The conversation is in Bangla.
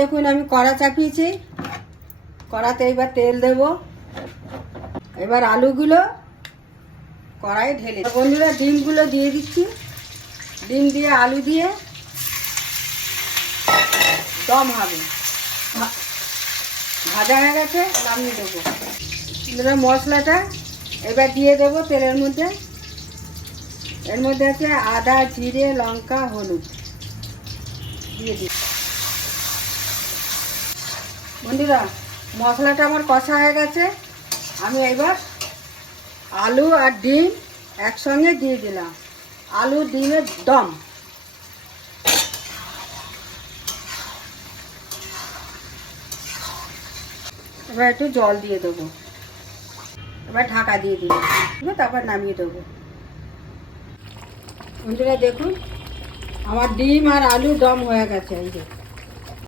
দেখুন আমি কড়া চাপিয়েছি, কড়াতে এবার তেল দেব। এবার আলুগুলো কড়াইয়ে ঢেলে বন্ধুরা ডিমগুলো দিয়ে দিচ্ছি। ডিম দিয়ে আলু দিয়ে দম হবে। ভাজা হয়ে গেছে, নামিয়ে দেবো। বন্ধুরা মশলাটা এবার দিয়ে দেবো তেলের মধ্যে। এর মধ্যে আছে আদা, জিরে, লঙ্কা, হলুদ দিয়ে দিই। বন্ধুরা মশলাটা আমার কষা হয়ে গেছে, আমি এবার আলু আর ডিম একসঙ্গে দিয়ে দিলাম। আলু ডিমের দম। এবার একটু জল দিয়ে দেবো, এবার ঢাকা দিয়ে দিলাম, তারপর নামিয়ে দেবো। বন্ধুরা দেখুন আমার ডিম আর আলু দম হয়ে গেছে। এই যে